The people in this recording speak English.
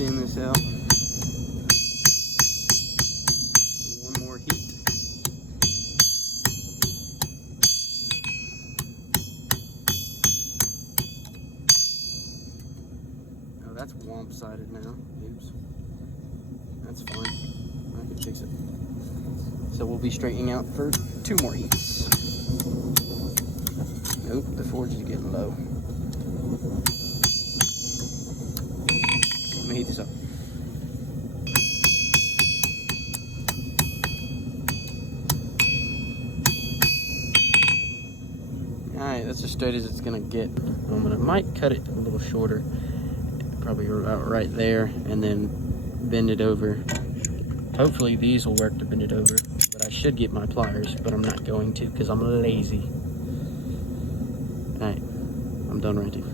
extend this out. One more heat. Oh, that's womp-sided now. Oops. That's fine. I can fix it. So we'll be straightening out for 2 more heats. Nope, the forge is getting low. Let me heat this up. Alright, that's as straight as it's gonna get. I might cut it a little shorter, probably about right there, and then bend it over. Hopefully these will work to bend it over, but I should get my pliers, but I'm not going to because I'm lazy. Alright, I'm done ranting.